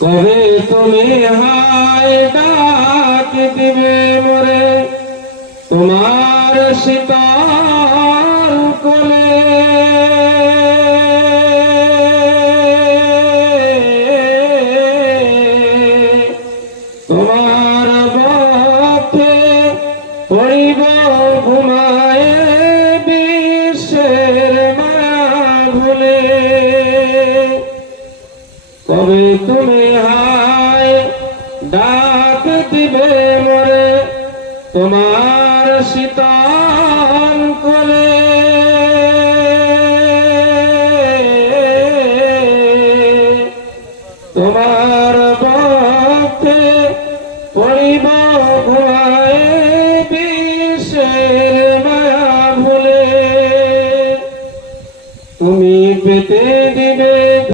কবে তুমি হায় ডাক দিবে মোরে তোমার শীতল কোলে, তোমার বক্ষে পড়িব ঘুমায়ে বিশ্বের মায়া ভুলে। কবে তুমি হায় ডাক দিবে মোরে তোমার শীতল কোলে, তোমার বক্ষে পড়িব ঘুমায়ে বিশ্বের মায়া ভুলে। তুমি পেতে